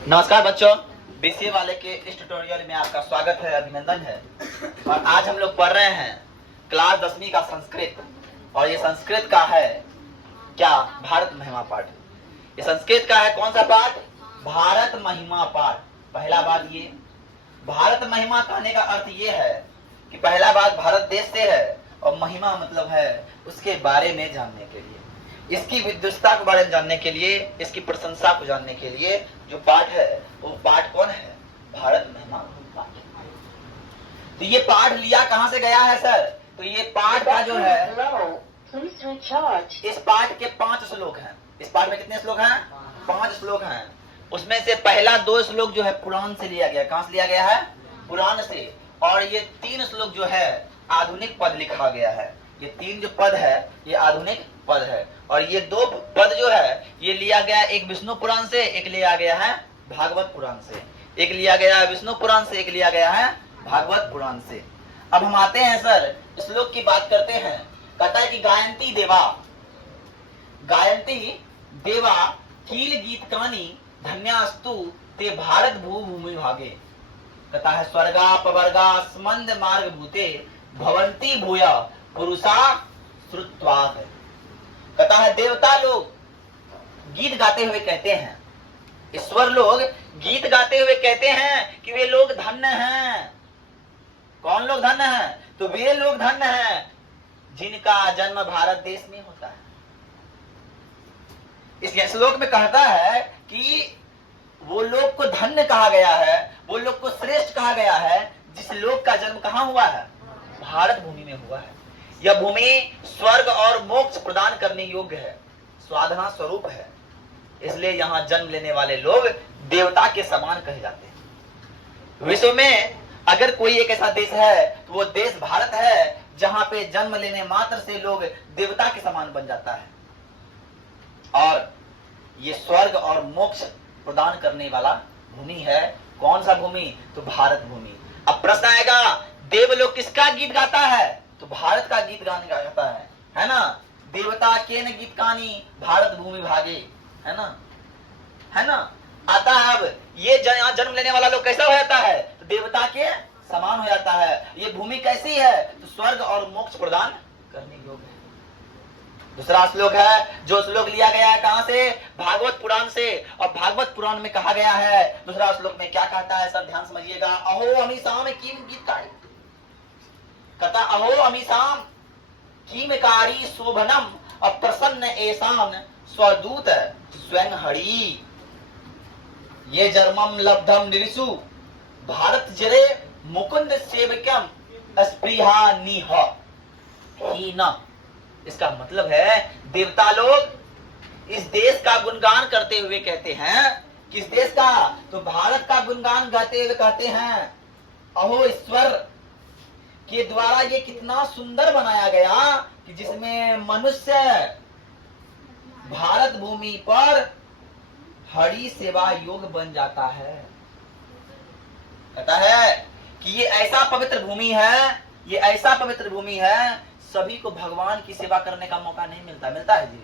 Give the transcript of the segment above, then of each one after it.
नमस्कार बच्चों, बीसीए वाले के इस ट्यूटोरियल में आपका स्वागत है, अभिनंदन है। और आज हम लोग पढ़ रहे हैं क्लास 10वीं का संस्कृत, और ये संस्कृत का है क्या, भारत महिमा पाठ। ये संस्कृत का है कौन सा पाठ? भारत महिमा पाठ। पहला बात, ये भारत महिमा कहने का अर्थ ये है कि पहला बात भारत देश से है, और महिमा मतलब है उसके बारे में जानने के लिए, इसकी विद्वत्ता के बारे में जानने के लिए, इसकी प्रशंसा को जानने के लिए जो पाठ है वो पाठ कौन है? भारत महिमा पाठ। तो ये पाठ लिया कहां से गया है सर? तो ये पाठ का जो है, इस पाठ के 5 श्लोक हैं। इस पाठ में कितने श्लोक हैं? 5 श्लोक हैं। उसमें से पहला 2 श्लोक जो है पुराण से लिया गया। कहां से लिया गया है? पुराण से। और ये 3 श्लोक जो है आधुनिक पद लिखा गया है। ये 3 जो पद है ये आधुनिक पद है, और ये 2 पद जो है ये लिया गया, एक विष्णु पुराण से, एक लिया गया है भागवत पुराण से। एक लिया गया है विष्णु पुराण से, एक लिया गया है भागवत पुराण से। अब हम आते हैं सर, श्लोक की बात करते हैं। कहता है कि गायंती देवा कील गीतकानी धन्यास्तु ते भारत भूमि भागे। कहता है स्वर्गा पवर्गा स्मंद मार्ग भूते भवंती भूया पुरुषा श्रुत्वात्। कहता है देवता लोग गीत गाते हुए कहते हैं, ईश्वर लोग गीत गाते हुए कहते हैं कि वे लोग धन्य हैं। कौन लोग धन्य हैं? तो वे लोग धन्य हैं जिनका जन्म भारत देश में होता है। इस श्लोक में कहता है कि वो लोग को धन्य कहा गया है, वो लोग को श्रेष्ठ कहा गया है जिस लोग का जन्म कहां हुआ है? भारत भूमि में हुआ है। यह भूमि स्वर्ग और मोक्ष प्रदान करने योग्य है, स्वाधना स्वरूप है, इसलिए यहाँ जन्म लेने वाले लोग देवता के समान कहे जाते हैं। विश्व में अगर कोई एक ऐसा देश है तो वो देश भारत है, जहां पे जन्म लेने मात्र से लोग देवता के समान बन जाता है, और ये स्वर्ग और मोक्ष प्रदान करने वाला भूमि है। कौन सा भूमि? तो भारत भूमि। अब प्रश्न आएगा, देव लोग किसका गीत गाता है? तो भारत का गीत गाने गाता है ना। देवता के न गीत कानी भारत भूमि भागे, है ना। आता है अब ये यहाँ जन्म लेने वाला लोग कैसा हो जाता है? तो देवता के समान हो जाता है। ये भूमि कैसी है? तो स्वर्ग और मोक्ष प्रदान करने योग्य है। दूसरा श्लोक है, जो श्लोक लिया गया है कहां से? भागवत पुराण से। और भागवत पुराण में कहा गया है, दूसरा श्लोक में क्या कहता है सर, ध्यान समझिएगा। अहो अमीसाम किम गीतकारी। कहता अहो अमीसाम किमकारी शोभनम अप्रसन्न ऐसान स्वदूत स्वयं हरि। ये जन्मम लब्धम निरिसु भारत जरे मुकुंद सेवकम स्पृहा निह ही न। इसका मतलब है देवता लोग इस देश का गुणगान करते हुए कहते हैं। किस देश का? तो भारत का गुणगान गाते हुए कहते हैं, अहो ईश्वर के द्वारा ये कितना सुंदर बनाया गया कि जिसमें मनुष्य भारत भूमि पर हरि सेवा योग बन जाता है। कहता है कि ये ऐसा पवित्र भूमि है, ये ऐसा पवित्र भूमि है, सभी को भगवान की सेवा करने का मौका नहीं मिलता। मिलता है जी?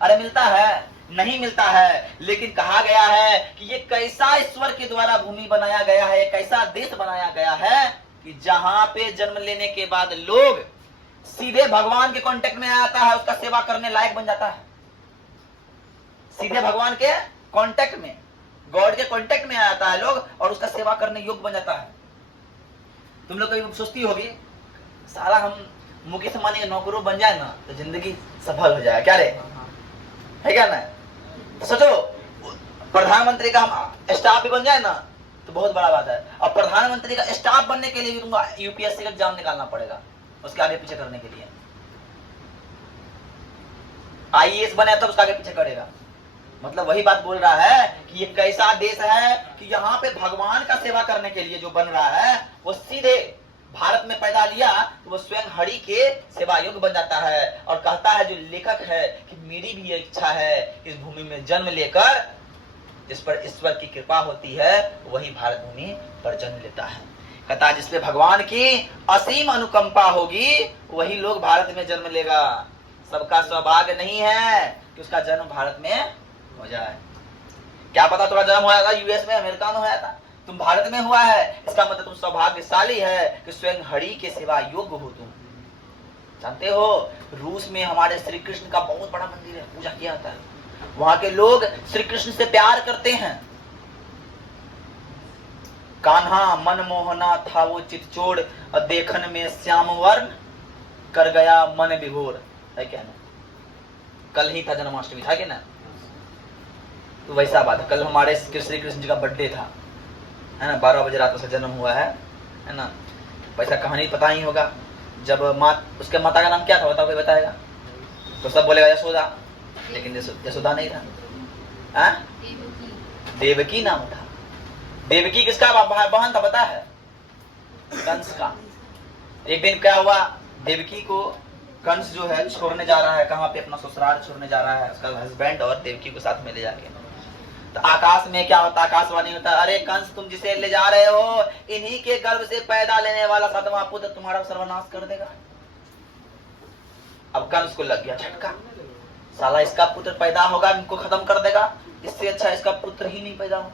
अरे मिलता है? नहीं मिलता है। लेकिन कहा गया है कि ये कैसा ईश्वर के द्वारा भूमि बनाया गया है, कैसा देश बनाया गया है कि जहां पे जन्म लेने के बाद लोग सीधे भगवान के कांटेक्ट में आता है, उसका सेवा करने लायक बन जाता है। सीधे भगवान के कांटेक्ट में, गॉड के कांटेक्ट में आता है लोग, और उसका सेवा करने योग्य बन जाता है। तुम लोग कभी सोचती होगी, सारा हम मुकेश अंबानी के नौकरों बन जाए ना तो जिंदगी सफल हो जाए, क्या रे? है क्या ना? तो सोचो प्रधानमंत्री का हम स्टाफ भी बन जाए ना तो बहुत बड़ा बात है। अब प्रधानमंत्री का स्टाफ बनने के लिए भी तुमको यूपीएससी का एग्जाम निकालना पड़ेगा, उसके आगे पीछे करने के लिए। आईएएस बने तब उसका आगे पीछे करेगा। मतलब वही बात बोल रहा है कि ये कैसा देश है कि यहाँ पे भगवान का सेवा करने के लिए जो बन रहा है वो सीधे भारत में पैदा लिया तो वो स्वयं हरि के सेवा योग्य बन जाता है। और कहता है जो लेखक है कि मेरी भी इच्छा है इस भूमि में जन्म लेकर जिस पर ईश्वर की कृपा होती है वही भारत भूमि पर जन्म लेता है। कहता है जिसपे भगवान की असीम अनुकंपा होगी वही लोग भारत में जन्म लेगा। सबका सौभाग्य नहीं है कि उसका जन्म भारत में हो जाए। क्या पता तुम्हारा जन्म हुआ था यूएस में, अमेरिका में हुआ था, तुम भारत में हुआ है, इसका मतलब तुम सौभाग्यशाली है कि स्वयं हरि के सेवा योग्य हो तुम। जानते हो रूस में हमारे श्री कृष्ण का बहुत बड़ा मंदिर है, पूजा किया जाता है, वहां के लोग श्री कृष्ण से प्यार करते हैं। कान्हा मन मोहना था वो चितचोड़, और देखन में श्याम वर्ण कर गया मन विभोर, है क्या ना? कल ही था जन्माष्टमी, था कि ना? तो वैसा बात है, कल हमारे श्री कृष्ण जी का बर्थडे था, है ना, 12 बजे रात उसका जन्म हुआ है ना? वैसा कहानी पता ही होगा। जब उसके माता का नाम क्या था बताओ, कोई बताएगा? तो सब बोलेगा यशोदा, लेकिन यशोदा नहीं था, देवकी नाम था। देवकी किसका बहन था पता है? कंस का। एक दिन क्या हुआ, देवकी को कंस जो है छोड़ने जा रहा है, कहाँ पे? अपना ससुराल छोड़ने जा रहा है, उसका हस्बैंड और देवकी को साथ में ले जाके। तो आकाश में क्या होता, आकाशवाणी होता, अरे कंस तुम जिसे ले जा रहे हो इन्हीं के गर्भ से पैदा लेने वाला 7वां पुत्र तुम्हारा सर्वनाश कर देगा। अब कंस को लग गया झटका, साला इसका पुत्र पैदा होगा इनको खत्म कर देगा, इससे अच्छा इसका पुत्र ही नहीं पैदा हो।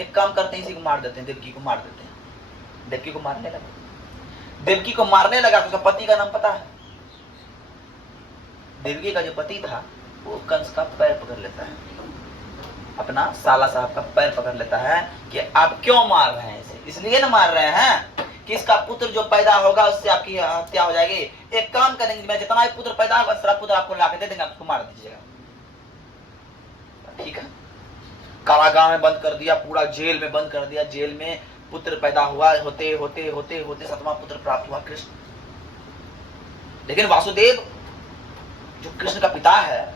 एक काम करते हैं, इसी को मार देते हैं, देवकी को मार देते हैं। देवकी को मारने लगा, देवकी को मारने लगा तो उसका पति का नाम पता है? देवकी का जो पति था वो कंस का पैर पकड़ लेता है, अपना साला साहब का पैर पकड़ लेता है कि आप क्यों मार रहे हैं इसे? इसलिए ना मार रहे हैं कि इसका पुत्र जो पैदा होगा उससे आपकी हत्या हो जाएगी। एक काम करेंगे, मैं जितना भी पुत्र पैदा होगा सारा पुत्र आपको ला के दे देंगे, आपको मार दीजिएगा। ठीक है, कारागार में बंद कर दिया, पूरा जेल में बंद कर दिया। जेल में पुत्र पैदा हुआ, होते होते होते होते 7वां पुत्र प्राप्त हुआ कृष्ण। लेकिन वासुदेव जो कृष्ण का पिता है,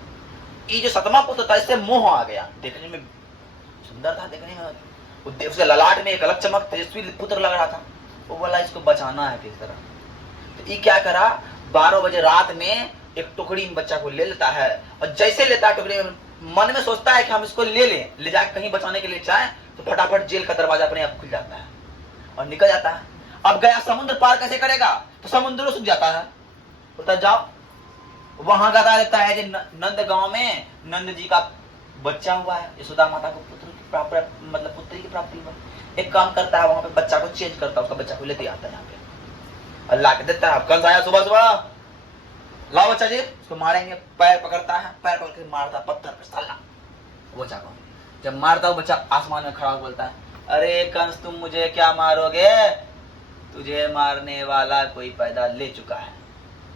ये जो 7वां पुत्र था इससे मोह आ गया। देखने में सुंदर था, देखने में उसके ललाट में एक अलग चमक, तेजस्वी पुत्र लग रहा था। वो बोला इसको बचाना है किस तरह। तो ये क्या करा, 12 बजे रात में एक टुकड़ी में बच्चा को ले लेता है, और जैसे लेता है टुकड़ी में, मन में सोचता है कि हम इसको ले लें, ले जाकर कहीं बचाने के लिए चाहे, तो फटाफट जेल का दरवाजा अपने आप खुल जाता है और निकल जाता है। अब गया समुद्र पार कैसे करेगा, तो समुद्र सूख जाता है। बोलता जाओ, वहां गाता रहता है कि नंद गांव में नंद जी का बच्चा हुआ है, यशोदा माता को पुत्र की प्राप्ति, मतलब पुत्री की प्राप्ति हुआ। एक काम करता है, वहां पे बच्चा को चेंज करता है, उसका बच्चा को लेते आता है यहाँ पे, अल्लाह के देता है। कंस आया सुबह सुबह, लाओ बच्चा जी, उसको मारेंगे। पैर पकड़ता है, पैर पकड़ के मारता पत्थर पे, साला बच्चा को। जब मारता है बच्चा आसमान में खड़ा बोलता है, अरे कंस तुम मुझे क्या मारोगे, तुझे मारने वाला कोई पैदा ले चुका है।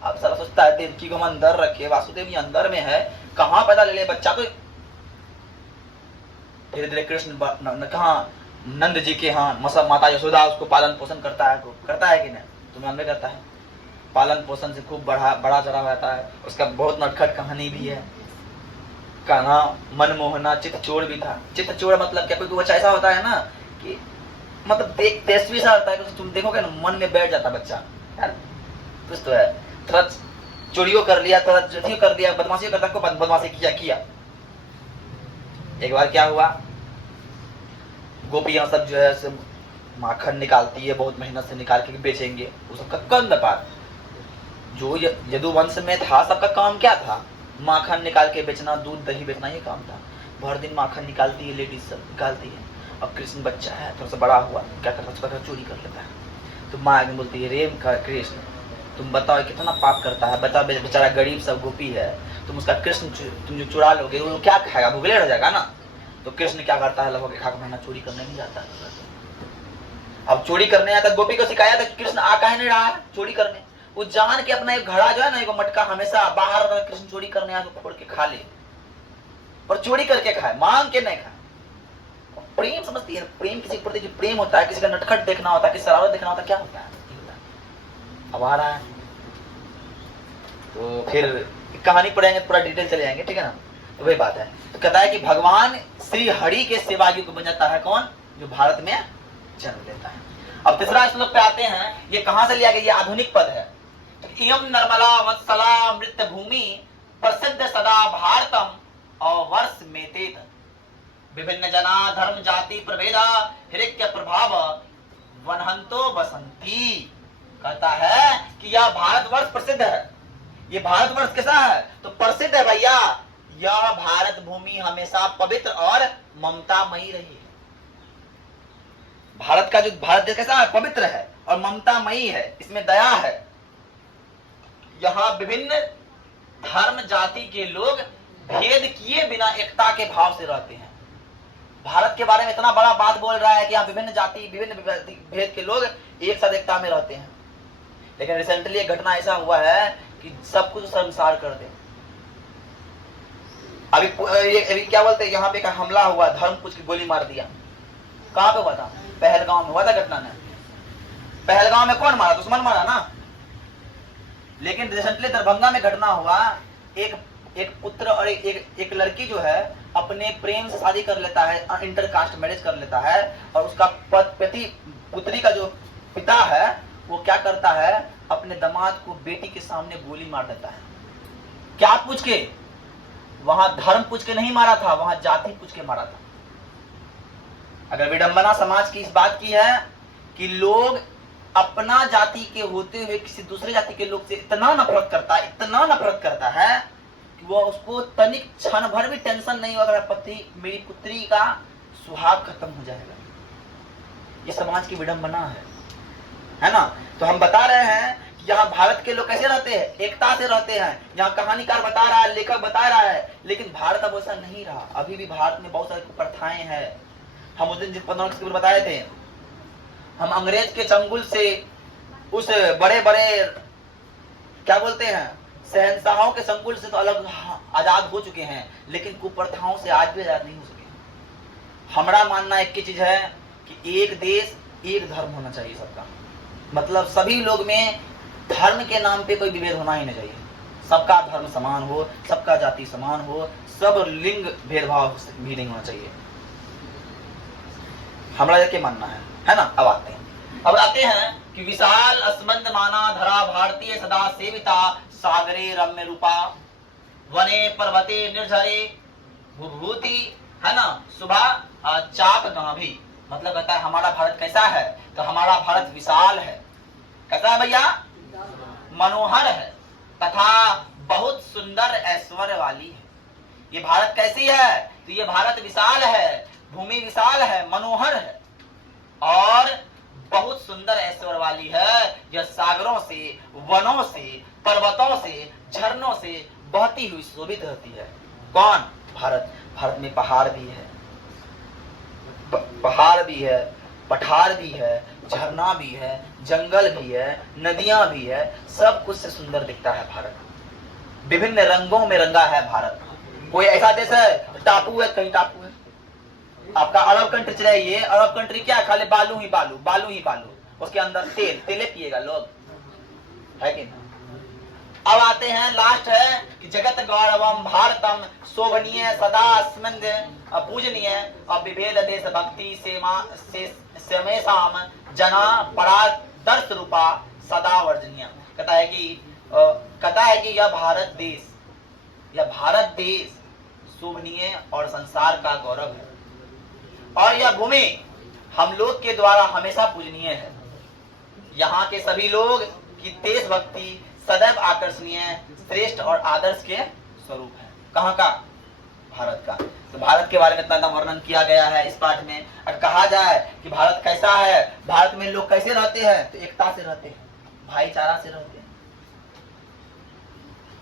अब साला सोचता है देवकी को हम अंदर रखे, वासुदेव ये अंदर में है, कहाँ पैदा ले बच्चा। तो धीरे धीरे कृष्ण कहा नंद जी के यहाँ माता यशोदा उसको पालन पोषण करता है कि नहीं? तुम्हें हमें करता है, पालन पोषण से खूब बड़ा चढ़ा रहता है। उसका बहुत नटखट कहानी भी है। कान्हा मनमोहना चितचोड़ भी था। चितचोड़ मतलब क्या, कोई बच्चा ऐसा होता है ना कि मतलब तेजस्वी सा होता है कि तुम देखोगे ना मन में बैठ जाता बच्चा, यार कुछ तो है। थोड़ा चोरियों कर लिया, थोड़ा कर दिया, बदमाशी करता को बदमाशी किया। एक बार क्या हुआ, गोपियां सब जो है माखन निकालती है, बहुत मेहनत से निकाल के बेचेंगे, वो सबका कम व्यापार। जो यदुवंश में था सबका काम क्या था, माखन निकाल के बेचना, दूध दही बेचना, ये काम था। भर दिन माखन निकालती है, लेडीज सब निकालती है। अब कृष्ण बच्चा है, थोड़ा सा बड़ा हुआ, क्या करता है, चोरी कर लेता है। तो माँ आगे बोलती है, रेम का कृष्ण तुम बताओ कितना पाप करता है, बताओ बेचारा गरीब सब गोपी है, तुम उसका कृष्ण तुम जो चुरा लोगे वो क्या खाएगा, भूखले रह जाएगा ना। तो कृष्ण क्या करता है, लगभग 1 महीना चोरी करने नहीं जाता। अब चोरी करने आता, गोपी को सिखाया था कृष्ण आ काहे नहीं रहा है चोरी करने। वो जान के अपना एक घड़ा जो है ना, एक मटका हमेशा बाहर कृष्ण चोरी करने आया तो फोड़ के खा ले, और चोरी करके खाए, मांग के नहीं खाए। प्रेम समझती है, प्रेम किसी के प्रति जो प्रेम होता है, किसी का नटखट देखना होता है, किसी शरारत देखना होता है, क्या होता है। अब आ रहा है तो फिर कहानी पढ़ेंगे, पूरा डिटेल चले जाएंगे, ठीक है ना। तो वही बात है। तो कहता है कि भगवान श्री हरि के सेवा योग्य बन जाता है कौन, जो भारत में जन्म लेता है। अब तीसरा श्लोक पे आते हैं, ये कहां से लिया गया, ये आधुनिक पद है। इयम निर्मला वत्सला मृत भूमि प्रसिद्ध सदा भारतम और वर्ष में तेत विभिन्न जना धर्म जाति प्रभेदा हिरण्य प्रभाव वनहंतो बसंती। कहता है कि यह भारतवर्ष प्रसिद्ध है। ये भारतवर्ष कैसा है, तो प्रसिद्ध है भैया। यह भारत भूमि हमेशा पवित्र और ममतामयी रही है। भारत का जो भारत देश कैसा है, पवित्र है और ममतामयी है, इसमें दया है। यहाँ विभिन्न धर्म जाति के लोग भेद किए बिना एकता के भाव से रहते हैं। भारत के बारे में इतना बड़ा बात बोल रहा है कि यहाँ विभिन्न जाति विभिन्न भेद के लोग एक साथ एकता में रहते हैं। लेकिन रिसेंटली एक घटना ऐसा हुआ है कि सब कुछ शर्मसार कर दे। अभी क्या बोलते हैं, यहाँ पे एक हमला हुआ, धर्म कुछ की गोली मार दिया। कहाँ पे हुआ था? पहलगांव में हुआ था घटना ने। पहलगांव में कौन मारा? दुश्मन मारा ना। लेकिन रिसेंटली दरभंगा में घटना हुआ, एक पुत्र और एक लड़की जो है अपने प्रेम से शादी कर लेता है, इंटर कास्ट मैरिज कर लेता है, और उसका पुत्री का जो पिता है वो क्या करता है, अपने दामाद को बेटी के सामने गोली मार देता है। क्या पूछ के? वहां धर्म पूछ के नहीं मारा था, वहां जाति पूछ के मारा था। अगर विडंबना समाज की इस बात की है कि लोग अपना जाति के होते हुए किसी दूसरे जाति के लोग से इतना नफरत करता है कि वो उसको तनिक क्षण भर भी टेंशन नहीं होगा, मेरी पुत्री का सुहाग खत्म हो जाएगा। ये समाज की विडंबना है ना। तो हम बता रहे हैं कि यहाँ भारत के लोग कैसे रहते हैं, एकता से रहते हैं। यहाँ कहानीकार बता रहा है, लेखक बता रहा है, लेकिन भारत अब ऐसा नहीं रहा। अभी भी भारत में बहुत सारी कुप्रथाएं हैं। हम उस दिन जिस 15 अगस्त के ऊपर बताए थे, हम अंग्रेज के चंगुल से उस बड़े बड़े क्या बोलते हैं शहंशाहों के चंगुल से तो अलग आजाद हो चुके हैं, लेकिन कुप्रथाओं से आज भी आजाद नहीं हो सके। हमारा मानना एक ही चीज है कि एक देश एक धर्म होना चाहिए सबका। मतलब सभी लोग में धर्म के नाम पे कोई विभेद होना ही नहीं चाहिए। सबका धर्म समान हो, सबका जाति समान हो, सब लिंग भेदभाव भी नहीं होना चाहिए। हमारा क्या मानना है ना। अब आते हैं कि विशाल अस्मंद माना धरा भारतीय सदा सेविता, सागरे रम्य रूपा वने पर्वते निर्झरे भूभूति, है ना, सुबह चाप गांभी। मतलब कहता है हमारा भारत कैसा है, तो हमारा भारत विशाल है। कैसा है भैया? मनोहर है तथा बहुत सुंदर ऐश्वर्य वाली है। ये भारत कैसी है? तो ये भारत विशाल है, भूमि विशाल है, मनोहर है और बहुत सुंदर ऐश्वर्य वाली है। यह सागरों से, वनों से, पर्वतों से, झरनों से बहती हुई शोभित रहती है। कौन? भारत। भारत में पहाड़ भी है, पठार भी है, झरना भी है, जंगल भी है, नदियां भी है, सब कुछ से सुंदर दिखता है भारत। विभिन्न रंगों में रंगा है भारत। कोई ऐसा देश है टापू है, कहीं टापू है। आपका अरब कंट्री चले, ये अरब कंट्री क्या है, खाली बालू ही बालू, उसके अंदर तेले पिएगा लोग, है कि नहीं। अब आते हैं, लास्ट है कि जगत गौरवम भारतम शोभनीय सदा स्मंद पूजनीय और विभेद देश भक्ति सेमेशाम जना परादर्श रूपा सदा वर्जनीय। कहता है कि यह भारत देश शोभनीय और संसार का गौरव है और यह भूमि हम लोग के द्वारा हमेशा पूजनीय है। यहाँ के सभी लोग की देशभक्ति सदैव आकर्षणीय, श्रेष्ठ और आदर्श के स्वरूप है। कहाँ का? भारत का। तो भारत के बारे में इतना वर्णन किया गया है इस पाठ में। अगर कहा जाए कि भारत कैसा है, भारत में लोग कैसे रहते हैं, तो एकता से रहते हैं, भाईचारा से रहते हैं।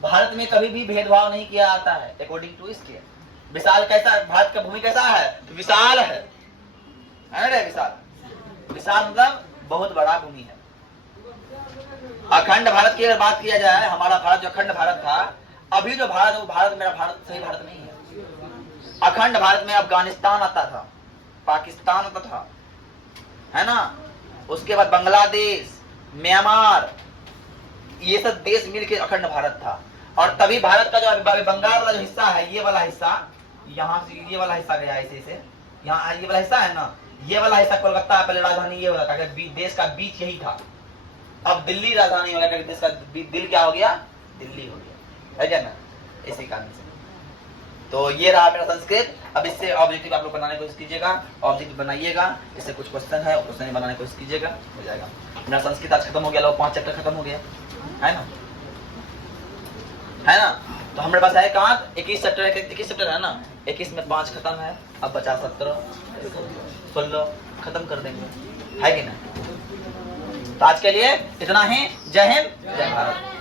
भारत में कभी भी भेदभाव नहीं किया जाता है अकॉर्डिंग टू इसके। विशाल कैसा है? भारत का भूमि कैसा है? तो विशाल है ना रे। विशाल मतलब बहुत बड़ा भूमि है। अखंड भारत की अगर बात किया जाए, हमारा भारत जो अखंड भारत था, अभी जो भारत है वो भारत मेरा भारत सही भारत नहीं है। अखंड भारत में अफगानिस्तान आता था, पाकिस्तान आता था, है ना, उसके बाद बांग्लादेश, म्यांमार, ये सब देश मिलकर अखंड भारत था। और तभी भारत का जो बंगाल वाला जो हिस्सा है, ये वाला हिस्सा, यहाँ से ये वाला हिस्सा गया ऐसे यहाँ ये वाला हिस्सा है ना, ये वाला हिस्सा कोलकाता पहले राजधानी ये वाला था, देश का बीच यही था। अब दिल्ली राजधानी हो गया, देश का दिल क्या हो गया? दिल्ली हो गया, है क्या ना, इसी कारण से। तो ये रहा मेरा संस्कृत। अब इससे ऑब्जेक्टिव आप लोग बनाने की कोशिश कीजिएगा, ऑब्जेक्टिव बनाइएगा, इससे कुछ क्वेश्चन है क्वेश्चन बनाने की कोशिश कीजिएगा, हो जाएगा। मेरा संस्कृत आज खत्म हो गया, लोग 5 चैप्टर खत्म हो गया, है ना। है ना। तो हमारे पास है कहाँ 21 चैप्टर है, 21 चैप्टर है ना, 21 में 5 खत्म है, अब बचा 17 16 खत्म कर देंगे, है कि ना। तो आज के लिए इतना ही। जय हिंद, जय भारत।